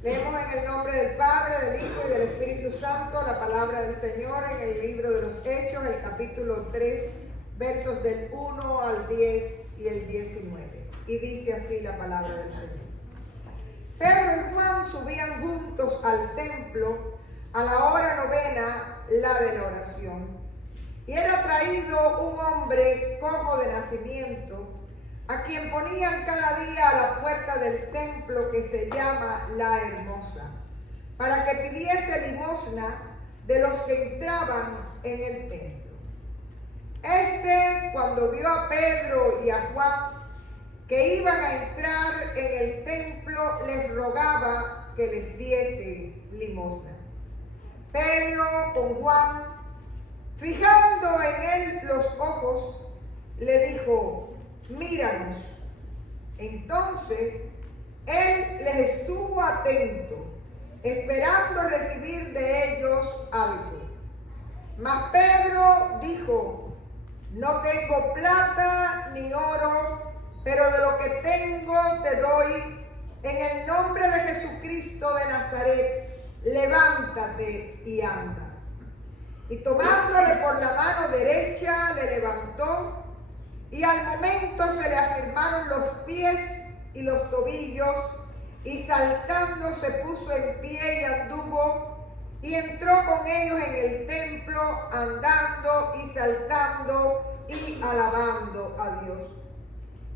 Leemos en el nombre del Padre, del Hijo y del Espíritu Santo la palabra del Señor en el libro de los Hechos, el capítulo 3, versos del 1 al 10 y el 19. Y dice así la palabra del Señor. Pedro y Juan subían juntos al templo a la hora novena, la de la oración. Y era traído un hombre cojo de nacimiento, a quien ponían cada día a la puerta del templo que se llama La Hermosa, para que pidiese limosna de los que entraban en el templo. Cuando vio a Pedro y a Juan que iban a entrar en el templo, les rogaba que les diese limosna. Pedro con Juan, fijando en él los ojos, le dijo: míranos. Entonces él les estuvo atento, esperando recibir de ellos algo. Mas Pedro dijo: no tengo plata ni oro, pero de lo que tengo te doy. En el nombre de Jesucristo de Nazaret, levántate y anda. Y tomándole por la mano derecha, le levantó, y al momento se le afirmaron los pies y los tobillos, y saltando se puso en pie y anduvo, y entró con ellos en el templo, andando y saltando y alabando a Dios.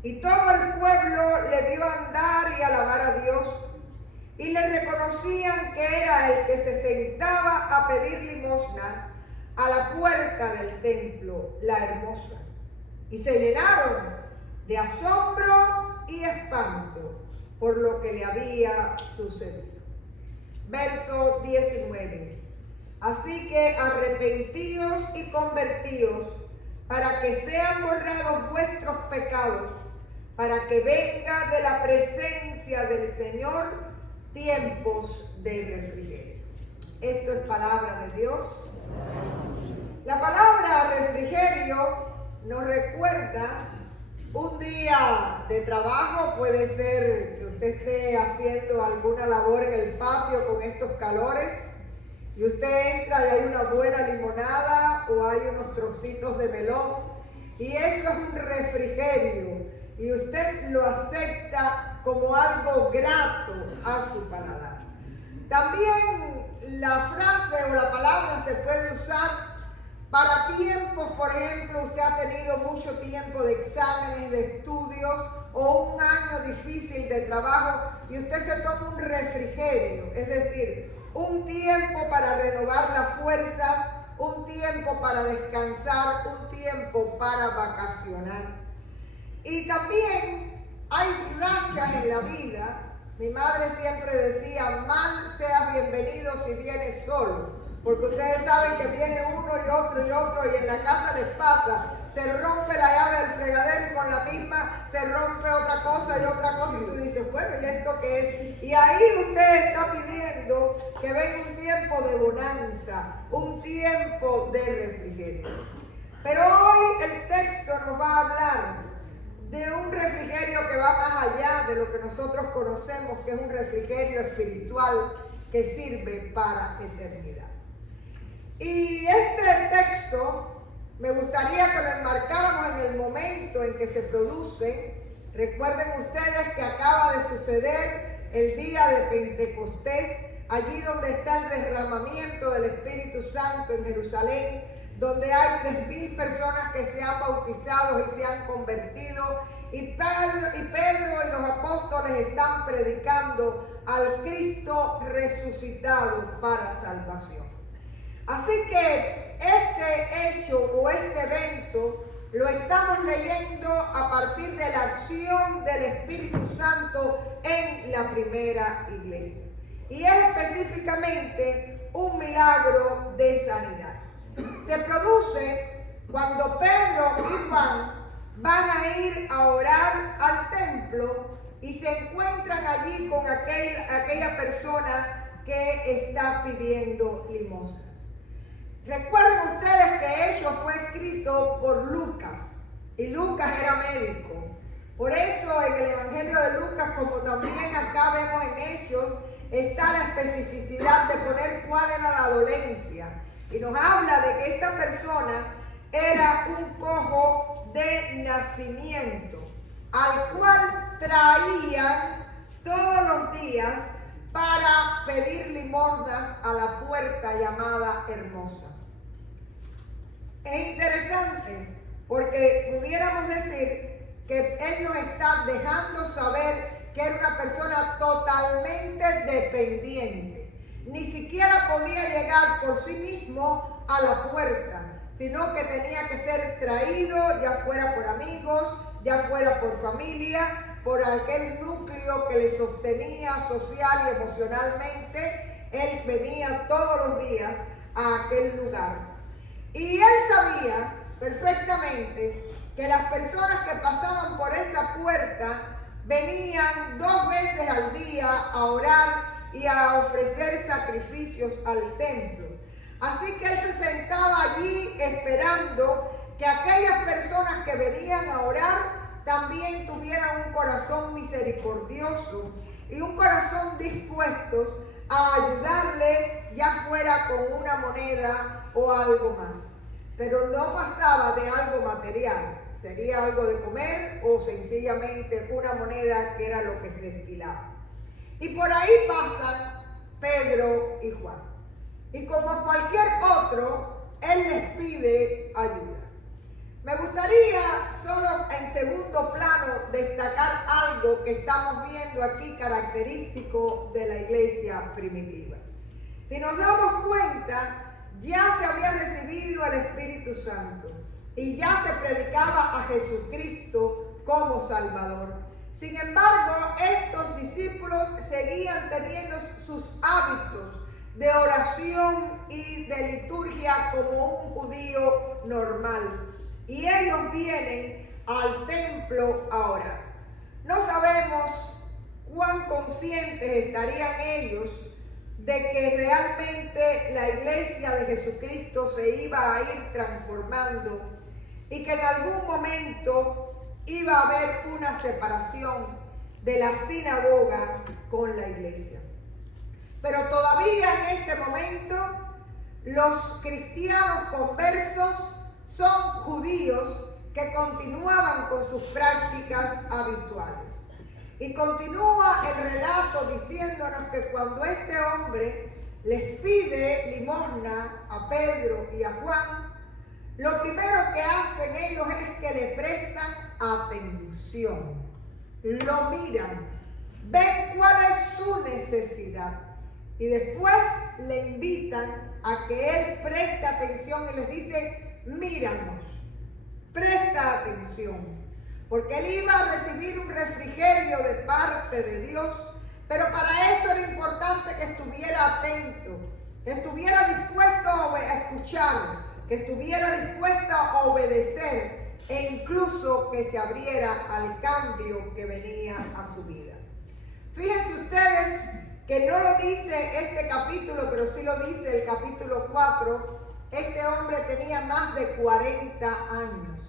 Y todo el pueblo le vio andar y alabar a Dios, y le reconocían que era el que se sentaba a pedir limosna a la puerta del templo, La Hermosa. Y se llenaron de asombro y espanto por lo que le había sucedido. Verso 19. Así que arrepentíos y convertíos para que sean borrados vuestros pecados, para que venga de la presencia del Señor tiempos de refrigerio. Esto es palabra de Dios. La palabra refrigerio nos recuerda un día de trabajo. Puede ser que usted esté haciendo alguna labor en el patio con estos calores y usted entra y hay una buena limonada o hay unos trocitos de melón y eso es un refrigerio y usted lo acepta como algo grato a su paladar. También la frase o la palabra se puede usar para tiempos. Por ejemplo, usted ha tenido mucho tiempo de exámenes, de estudios o un año difícil de trabajo y usted se toma un refrigerio, es decir, un tiempo para renovar las fuerzas, un tiempo para descansar, un tiempo para vacacionar. Y también hay rachas en la vida. Mi madre siempre decía: mal seas bienvenido si vienes solo. Porque ustedes saben que viene uno y otro y en la casa les pasa. Se rompe la llave del fregadero y con la misma se rompe otra cosa y tú dices: bueno, ¿y esto qué es? Y ahí usted está pidiendo que venga un tiempo de bonanza, un tiempo de refrigerio. Pero hoy el texto nos va a hablar de un refrigerio que va más allá de lo que nosotros conocemos, que es un refrigerio espiritual que sirve para eternidad. Y este texto me gustaría que lo enmarcáramos en el momento en que se produce. Recuerden ustedes que acaba de suceder el día de Pentecostés, allí donde está el derramamiento del Espíritu Santo en Jerusalén, donde hay 3,000 personas que se han bautizado y se han convertido, y Pedro y los apóstoles están predicando al Cristo resucitado para salvación. Así que este hecho o este evento lo estamos leyendo a partir de la acción del Espíritu Santo en la primera iglesia. Y es específicamente un milagro de sanidad. Se produce cuando Pedro y Juan van a ir a orar al templo y se encuentran allí con aquella persona que está pidiendo limosnas. Recuerden ustedes que Hechos fue escrito por Lucas y Lucas era médico. Por eso en el Evangelio de Lucas, como también acá vemos en Hechos, está la especificidad de poner cuál era la dolencia. Y nos habla de que esta persona era un cojo de nacimiento, al cual traían todos los días para pedir limosnas a la puerta llamada Hermosa. Es interesante porque pudiéramos decir que él nos está dejando saber que era una persona totalmente dependiente. Ni siquiera podía llegar por sí mismo a la puerta, sino que tenía que ser traído, ya fuera por amigos, ya fuera por familia, por aquel núcleo que le sostenía social y emocionalmente. Él venía todos los días a aquel lugar. Y él sabía perfectamente que las personas que pasaban por esa puerta venían 2 veces al día a orar y a ofrecer sacrificios al templo. Así que él se sentaba allí esperando que aquellas personas que venían a orar también tuvieran un corazón misericordioso y un corazón dispuesto a ayudarle, ya fuera con una moneda o algo más. Pero no pasaba de algo material, sería algo de comer o sencillamente una moneda, que era lo que se estilaba. Y por ahí pasan Pedro y Juan. Y como cualquier otro, él les pide ayuda. Me gustaría solo en segundo plano destacar algo que estamos viendo aquí característico de la iglesia primitiva. Si nos damos cuenta, ya se había recibido el Espíritu Santo y ya se predicaba a Jesucristo como Salvador. Sin embargo, estos discípulos seguían teniendo sus hábitos de oración y de liturgia como un judío normal. Y ellos vienen al templo a orar. No sabemos cuán conscientes estarían ellos de que realmente la iglesia de Jesucristo se iba a ir transformando y que en algún momento iba a haber una separación de la sinagoga con la iglesia. Pero todavía en este momento los cristianos conversos son judíos que continuaban con sus prácticas habituales. Y continúa el relato diciéndonos que cuando este hombre les pide limosna a Pedro y a Juan, lo primero que hacen ellos es que le prestan atención, lo miran, ven cuál es su necesidad y después le invitan a que él preste atención y les dice: míranos, presta atención. Porque él iba a recibir un refrigerio de parte de Dios, pero para eso era importante que estuviera atento, que estuviera dispuesto a escuchar, que estuviera dispuesto a obedecer e incluso que se abriera al cambio que venía a su vida. Fíjense ustedes que no lo dice este capítulo, pero sí lo dice el capítulo 4. Este hombre tenía más de 40 años.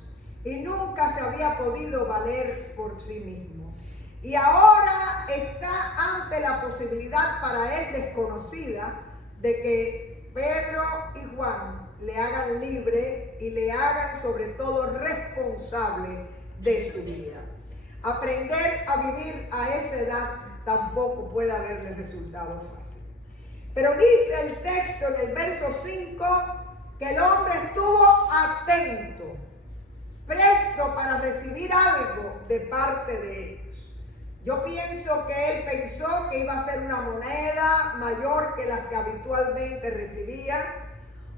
Y nunca se había podido valer por sí mismo. Y ahora está ante la posibilidad para él desconocida de que Pedro y Juan le hagan libre y le hagan sobre todo responsable de su vida. Aprender a vivir a esa edad tampoco puede haberle resultado fácil. Pero dice el texto en el verso 5 que el hombre estuvo atento, presto para recibir algo de parte de ellos. Yo pienso que él pensó que iba a ser una moneda mayor que las que habitualmente recibía.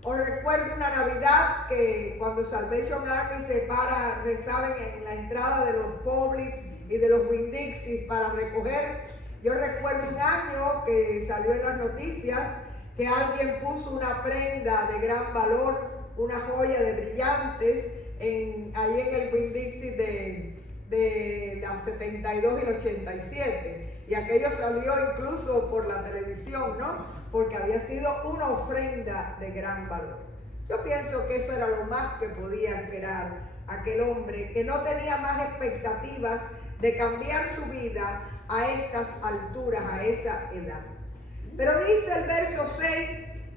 O recuerdo una Navidad que cuando Salvation Army estaban en la entrada de los Publix y de los Winn-Dixie para recoger. Yo recuerdo un año que salió en las noticias que alguien puso una prenda de gran valor, una joya de brillantes, ahí en el Winn-Dixie de la 72 y la 87. Y aquello salió incluso por la televisión, ¿no? Porque había sido una ofrenda de gran valor. Yo pienso que eso era lo más que podía esperar aquel hombre, que no tenía más expectativas de cambiar su vida a estas alturas, a esa edad. Pero dice el verso 6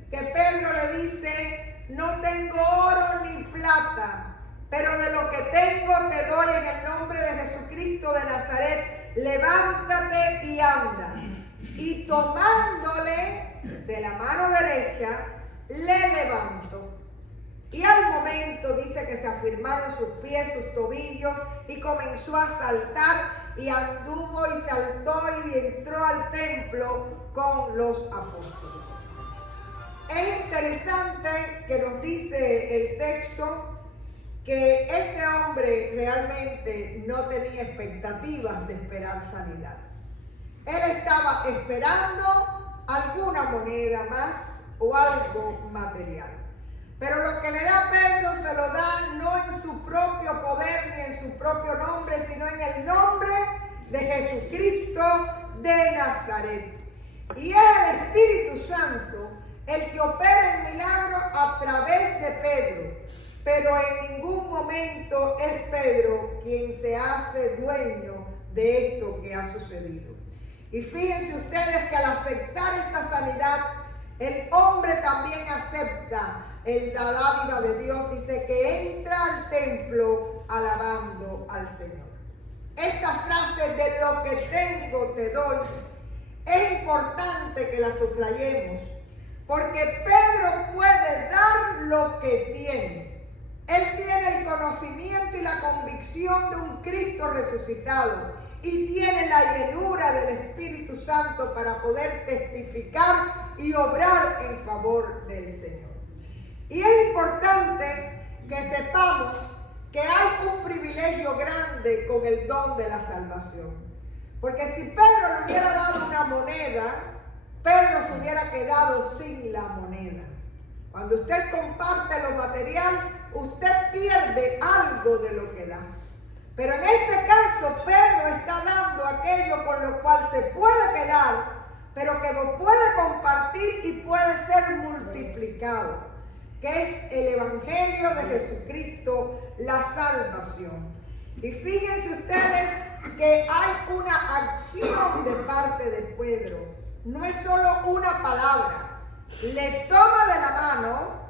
que Pedro le dice: no tengo oro ni plata, pero de lo que tengo te doy en el nombre de Jesucristo de Nazaret, levántate y anda. Y tomándole de la mano derecha, le levantó. Y al momento dice que se afirmaron sus pies, sus tobillos, y comenzó a saltar, y anduvo y saltó y entró al templo con los apóstoles. Es interesante que nos dice el texto que este hombre realmente no tenía expectativas de esperar sanidad. Él estaba esperando alguna moneda más o algo material. Pero lo que le da Pedro se lo da no en su propio poder ni en su propio nombre, sino en el nombre de Jesucristo de Nazaret. Y es el Espíritu Santo el que opera el milagro a través de Pedro. Pero en ningún momento es Pedro quien se hace dueño de esto que ha sucedido. Y fíjense ustedes que al aceptar esta sanidad, el hombre también acepta la dádiva de Dios. Dice que entra al templo alabando al Señor. Esta frase de lo que tengo te doy es importante que la subrayemos, porque Pedro puede dar lo que tiene. Él tiene el conocimiento y la convicción de un Cristo resucitado y tiene la llenura del Espíritu Santo para poder testificar y obrar en favor del Señor. Y es importante que sepamos que hay un privilegio grande con el don de la salvación. Porque si Pedro le hubiera dado una moneda, Pedro se hubiera quedado sin la moneda. Cuando usted comparte lo material, usted pierde algo de lo que da. Pero en este caso, Pedro está dando aquello con lo cual se puede quedar, pero que lo puede compartir y puede ser multiplicado, que es el Evangelio de Jesucristo, la salvación. Y fíjense ustedes que hay una acción de parte de Pedro. No es solo una palabra. Le toma de la mano,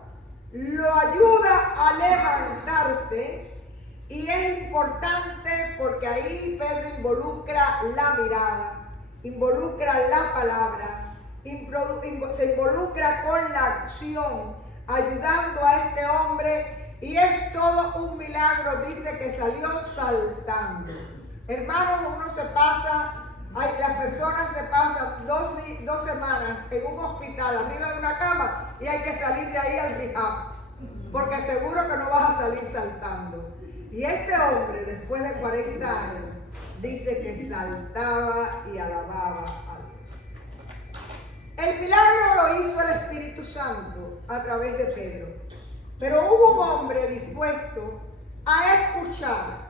lo ayuda a levantarse, y es importante porque ahí Pedro involucra la mirada, involucra la palabra, se involucra con la acción, ayudando a este hombre, y es todo un milagro. Dice que salió saltando. Hermanos, uno se pasa, las personas se pasan dos semanas en un hospital arriba de una cama y hay que salir de ahí al rehab, porque seguro que no vas a salir saltando. Y este hombre, después de 40 años, dice que saltaba y alababa a Dios. El milagro lo hizo el Espíritu Santo a través de Pedro. Pero hubo un hombre dispuesto a escuchar,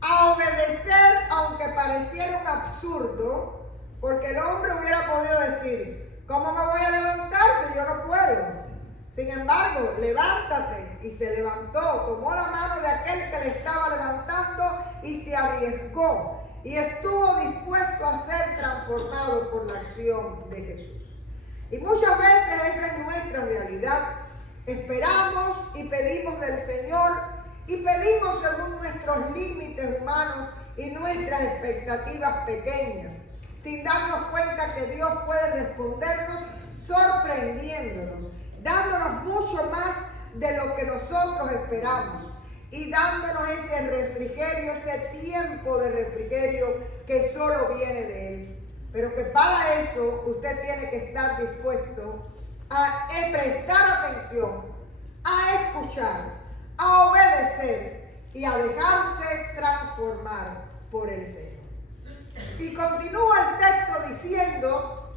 a obedecer, aunque pareciera un absurdo, porque el hombre hubiera podido decir: ¿cómo me voy a levantar si yo no puedo? Sin embargo, levántate. Y se levantó, tomó la mano de aquel que le estaba levantando y se arriesgó. Y estuvo dispuesto a ser transformado por la acción de Jesús. Y muchas veces esa es nuestra realidad. Esperamos y pedimos del Señor y pedimos según nuestros límites humanos y nuestras expectativas pequeñas, sin darnos cuenta que Dios puede respondernos sorprendiéndonos, dándonos mucho más de lo que nosotros esperamos y dándonos ese refrigerio, ese tiempo de refrigerio que solo viene de Él. Pero que para eso usted tiene que estar dispuesto a prestar atención, a escuchar, a obedecer y a dejarse transformar por el Señor. Y continúa el texto diciendo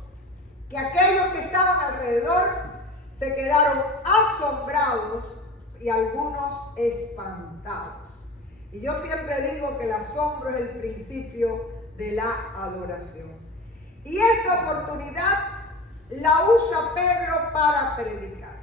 que aquellos que estaban alrededor se quedaron asombrados y algunos espantados. Y yo siempre digo que el asombro es el principio de la adoración. Y esta oportunidad la usa Pedro para predicar.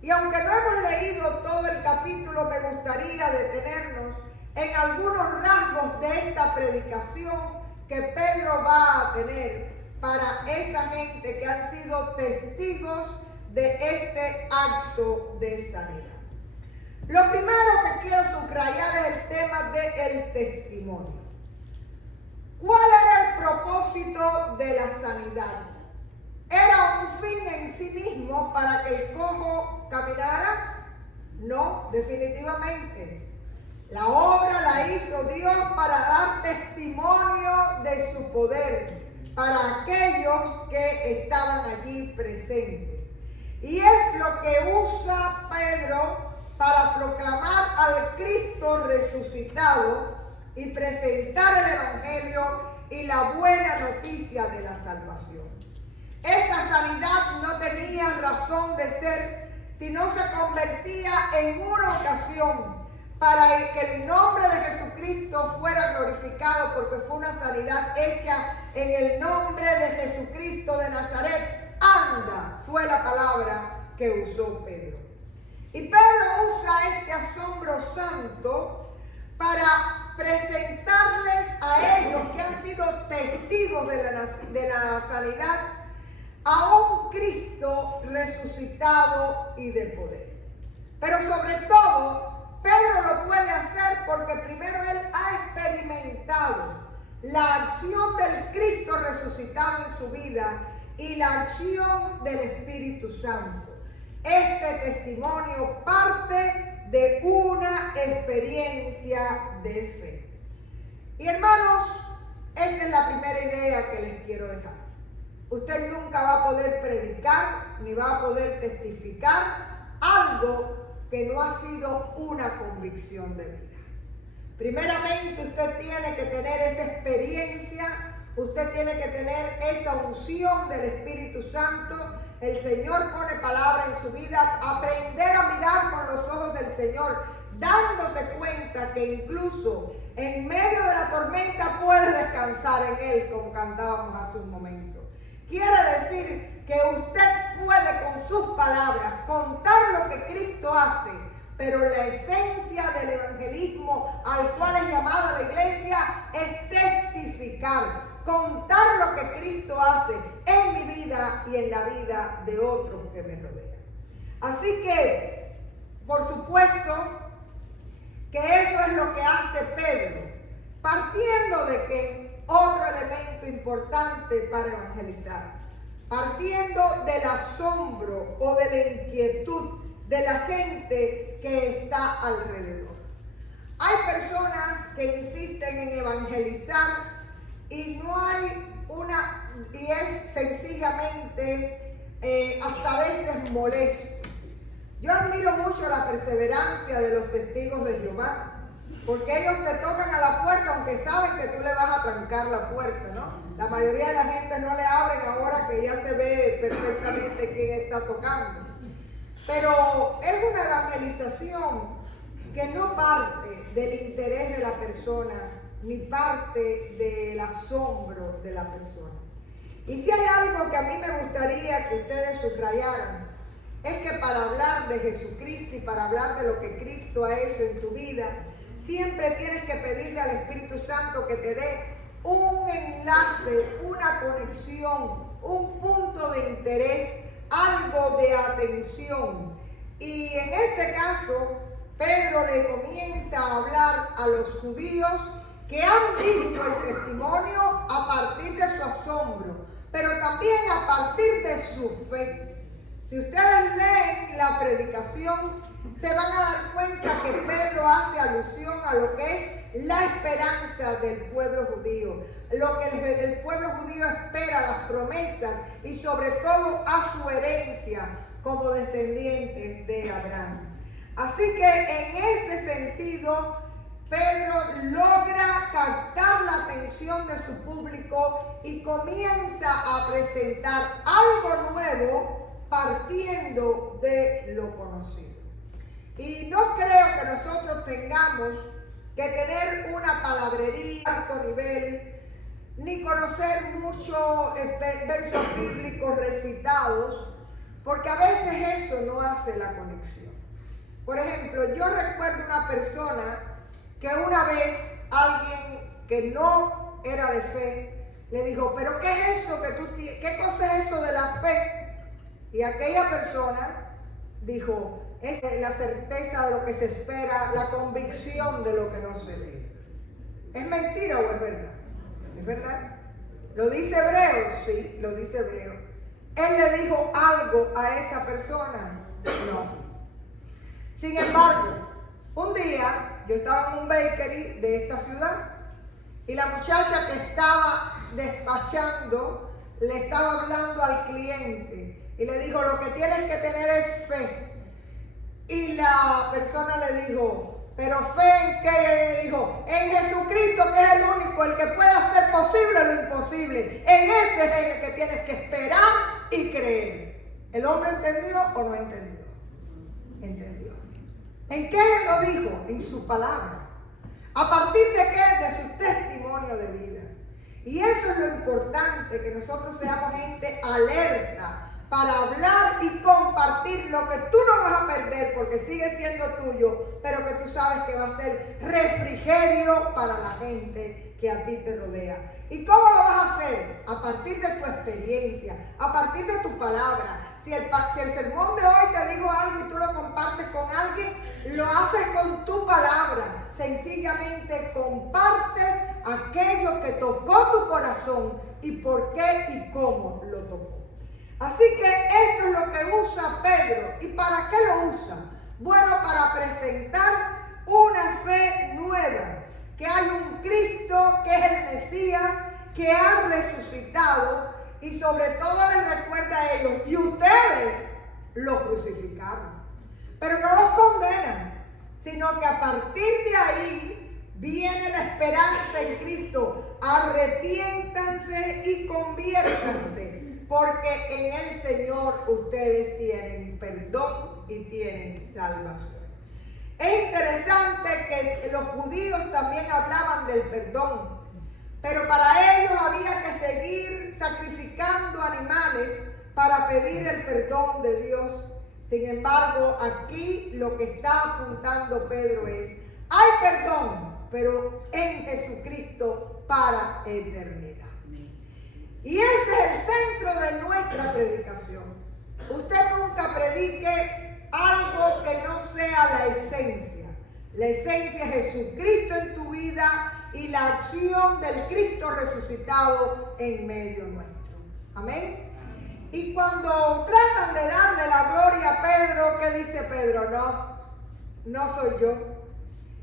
Y aunque no hemos leído todo el capítulo, me gustaría detenernos en algunos rasgos de esta predicación que Pedro va a tener para esa gente que han sido testigos de este acto de sanidad. Lo primero que quiero subrayar es el tema del testimonio. ¿Cuál era el propósito de la sanidad? ¿Era un fin en sí mismo para que el cojo caminara? No, definitivamente. La obra la hizo Dios para dar testimonio de su poder para aquellos que estaban allí presentes. Y es lo que usa Pedro para proclamar al Cristo resucitado y presentar el Evangelio y la buena noticia de la salvación. Esta sanidad no tenía razón de ser si no se convertía en una ocasión para que el nombre de Jesucristo fuera glorificado, porque fue una sanidad hecha en el nombre de Jesucristo de Nazaret. Anda, fue la palabra que usó Pedro. Y Pedro usa este asombro santo para presentarles a ellos que han sido testigos de la sanidad a un Cristo resucitado y de poder. Pero sobre todo, Pedro lo puede hacer porque primero él ha experimentado la acción del Cristo resucitado en su vida y la acción del Espíritu Santo. Este testimonio parte de una experiencia de fe. Y hermanos, esta es la primera idea que les quiero dejar. Usted nunca va a poder predicar ni va a poder testificar algo que no ha sido una convicción de vida. Primeramente, usted tiene que tener esa experiencia, usted tiene que tener esa unción del Espíritu Santo. El Señor pone palabra en su vida, aprender a mirar con los ojos del Señor, dándote cuenta que incluso en medio de la tormenta puedes descansar en Él, como cantábamos hace un momento. Quiere decir que usted puede con sus palabras contar lo que Cristo hace, pero la esencia del evangelismo al cual es llamada la iglesia es testificar, contar lo que Cristo hace en mi vida y en la vida de otros que me rodean. Así que, por supuesto, que eso es lo que hace Pedro, partiendo de que otro elemento importante para evangelizar, partiendo del asombro o de la inquietud de la gente que está alrededor. Hay personas que insisten en evangelizar y no hay y es sencillamente hasta a veces molesto. Yo admiro mucho la perseverancia de los testigos de Jehová, porque ellos te tocan a la puerta aunque saben que tú le vas a trancar la puerta, ¿no? La mayoría de la gente no le abren ahora que ya se ve perfectamente quién está tocando. Pero es una evangelización que no parte del interés de la persona, ni parte del asombro de la persona. Y si hay algo que a mí me gustaría que ustedes subrayaran, es que para hablar de Jesucristo y para hablar de lo que Cristo ha hecho en tu vida, siempre tienes que pedirle al Espíritu Santo que te dé un enlace, una conexión, un punto de interés, algo de atención. Y en este caso, Pedro le comienza a hablar a los judíos que han visto el testimonio a partir de su asombro, pero también a partir de su fe. Si ustedes leen la predicación, se van a dar cuenta que Pedro hace alusión a lo que es la esperanza del pueblo judío, lo que el pueblo judío espera, las promesas y sobre todo a su herencia como descendientes de Abraham. Así que en este sentido, Pedro logra captar la atención de su público y comienza a presentar algo nuevo partiendo de lo conocido. Y no creo que nosotros tengamos que tener una palabrería de alto nivel, ni conocer muchos versos bíblicos recitados, porque a veces eso no hace la conexión. Por ejemplo, yo recuerdo una persona que una vez alguien que no era de fe le dijo, pero ¿qué es eso que tú tienes? ¿Qué cosa es eso de la fe? Y aquella persona dijo, es la certeza de lo que se espera, la convicción de lo que no se ve. ¿Es mentira o es verdad? ¿Es verdad? ¿Lo dice Hebreos? Sí, lo dice Hebreos. ¿Él le dijo algo a esa persona? No. Sin embargo, un día yo estaba en un bakery de esta ciudad y la muchacha que estaba despachando le estaba hablando al cliente y le dijo, lo que tienes que tener es fe. Y la persona le dijo, ¿pero fe en qué? Y ella dijo, en Jesucristo, que es el único, el que puede hacer posible lo imposible. En ese es en el que tienes que esperar y creer. ¿El hombre entendió o no entendió? Entendió. ¿En qué lo dijo? En su palabra. ¿A partir de qué? De su testimonio de vida. Y eso es lo importante, que nosotros seamos gente alerta para hablar y compartir lo que tú no vas a perder porque sigue siendo tuyo, pero que tú sabes que va a ser refrigerio para la gente que a ti te rodea. ¿Y cómo lo vas a hacer? A partir de tu experiencia, a partir de tu palabra. Si el sermón de hoy te dijo algo y tú lo compartes con alguien, lo haces con tu palabra. Sencillamente compartes aquello que tocó tu corazón y por qué y cómo lo tocó. Así que esto es lo que usa Pedro. ¿Y para qué lo usa? Bueno, para presentar una fe nueva. Que hay un Cristo que es el Mesías, que ha resucitado y sobre todo les recuerda a ellos, y ustedes lo crucificaron. Pero no los condenan, sino que a partir de ahí viene la esperanza en Cristo. Arrepiéntanse y conviértanse. Porque en el Señor ustedes tienen perdón y tienen salvación. Es interesante que los judíos también hablaban del perdón, pero para ellos había que seguir sacrificando animales para pedir el perdón de Dios. Sin embargo, aquí lo que está apuntando Pedro es, hay perdón, pero en Jesucristo para eternidad. Y ese es el centro de nuestra predicación. Usted nunca predique algo que no sea la esencia. La esencia es Jesucristo en tu vida y la acción del Cristo resucitado en medio nuestro. Amén. Y cuando tratan de darle la gloria a Pedro, ¿qué dice Pedro? No soy yo.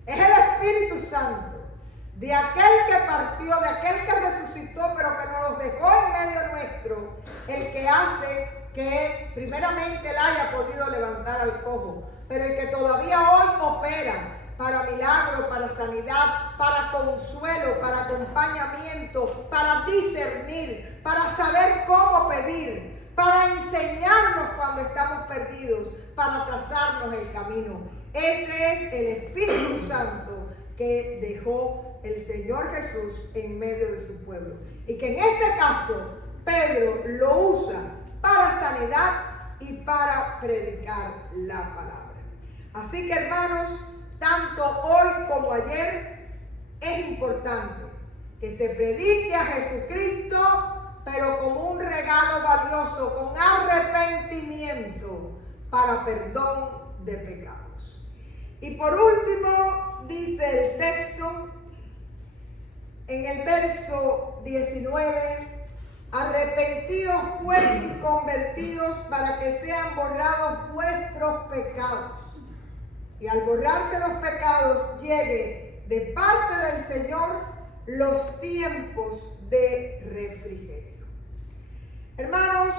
Es el Espíritu Santo. De aquel que partió, de aquel que resucitó, pero que nos los dejó en medio nuestro, el que hace que primeramente él haya podido levantar al cojo, pero el que todavía hoy opera para milagro, para sanidad, para consuelo, para acompañamiento, para discernir, para saber cómo pedir, para enseñarnos cuando estamos perdidos, para trazarnos el camino. Ese es el Espíritu Santo que dejó el Señor Jesús en medio de su pueblo. Y que en este caso Pedro lo usa para sanidad y para predicar la palabra. Así que hermanos, tanto hoy como ayer es importante que se predique a Jesucristo, pero como un regalo valioso, con arrepentimiento para perdón de pecados. Y por último, dice el texto, en el verso 19, arrepentíos pues y convertíos para que sean borrados vuestros pecados. Y al borrarse los pecados, llegue de parte del Señor los tiempos de refrigerio. Hermanos,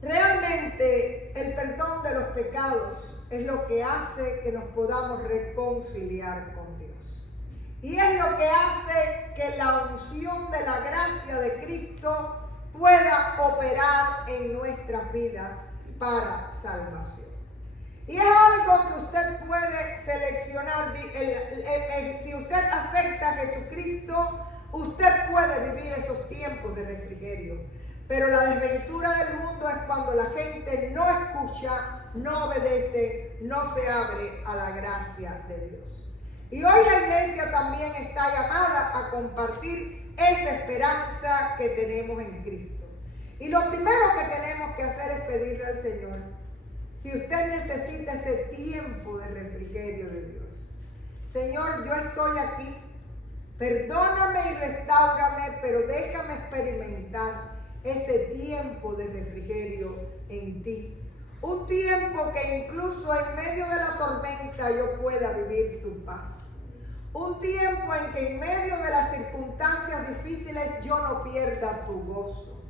realmente el perdón de los pecados es lo que hace que nos podamos reconciliar con Dios. Y es lo que hace que la unción de la gracia de Cristo pueda operar en nuestras vidas para salvación. Y es algo que usted puede seleccionar. Si usted acepta a Jesucristo, usted puede vivir esos tiempos de refrigerio. Pero la desventura del mundo es cuando la gente no escucha, no obedece, no se abre a la gracia de Dios. Y hoy la iglesia también está llamada a compartir esa esperanza que tenemos en Cristo. Y lo primero que tenemos que hacer es pedirle al Señor, si usted necesita ese tiempo de refrigerio de Dios: Señor, yo estoy aquí, perdóname y restáurame, pero déjame experimentar ese tiempo de refrigerio en ti. Un tiempo que incluso en medio de la tormenta yo pueda vivir tu paz. Un tiempo en que en medio de las circunstancias difíciles yo no pierda tu gozo.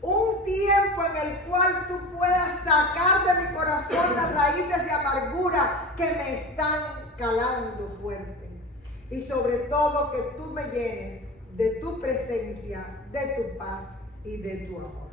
Un tiempo en el cual tú puedas sacar de mi corazón las raíces de amargura que me están calando fuerte. Y sobre todo que tú me llenes de tu presencia, de tu paz y de tu amor.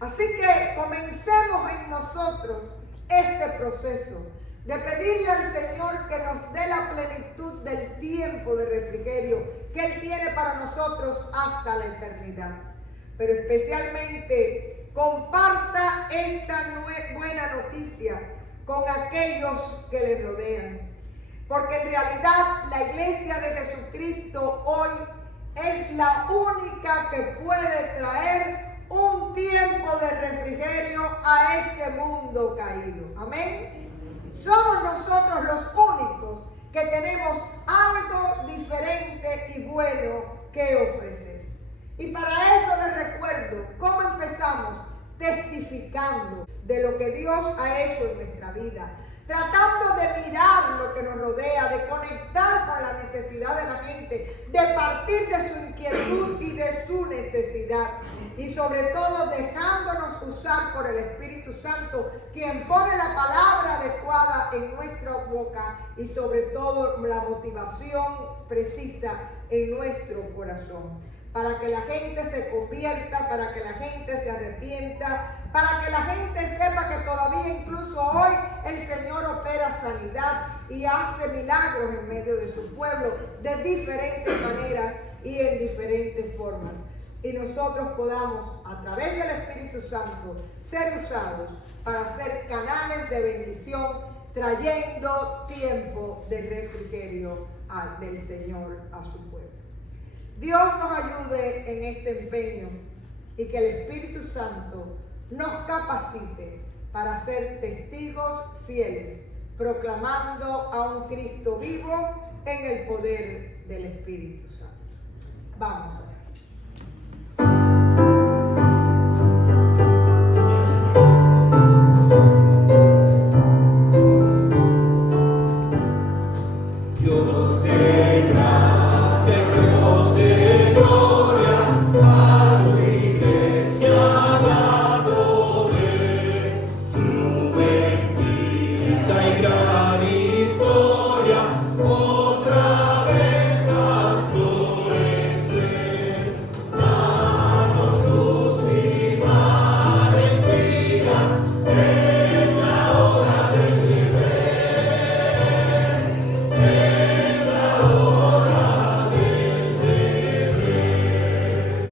Así que comencemos en nosotros este proceso de pedirle al Señor que nos dé la plenitud del tiempo de refrigerio que Él tiene para nosotros hasta la eternidad. Pero especialmente comparta esta buena noticia con aquellos que le rodean. Porque en realidad la iglesia de Jesucristo hoy es la única que puede traer un tiempo de refrigerio a este mundo caído. Amén. Somos nosotros los únicos que tenemos algo diferente y bueno que ofrecer. Y para eso les recuerdo cómo empezamos testificando de lo que Dios ha hecho en nuestra vida, tratando de mirar lo que nos rodea, de conectar con la necesidad de la gente, de partir de su inquietud y de su necesidad. Y sobre todo dejándonos usar por el Espíritu Santo, quien pone la palabra adecuada en nuestra boca y sobre todo la motivación precisa en nuestro corazón. Para que la gente se convierta, para que la gente se arrepienta, para que la gente sepa que todavía incluso hoy el Señor opera sanidad y hace milagros en medio de su pueblo de diferentes maneras y en diferentes formas. Y nosotros podamos, a través del Espíritu Santo, ser usados para ser canales de bendición, trayendo tiempo de refrigerio del Señor a su pueblo. Dios nos ayude en este empeño y que el Espíritu Santo nos capacite para ser testigos fieles, proclamando a un Cristo vivo en el poder del Espíritu Santo. Vamos.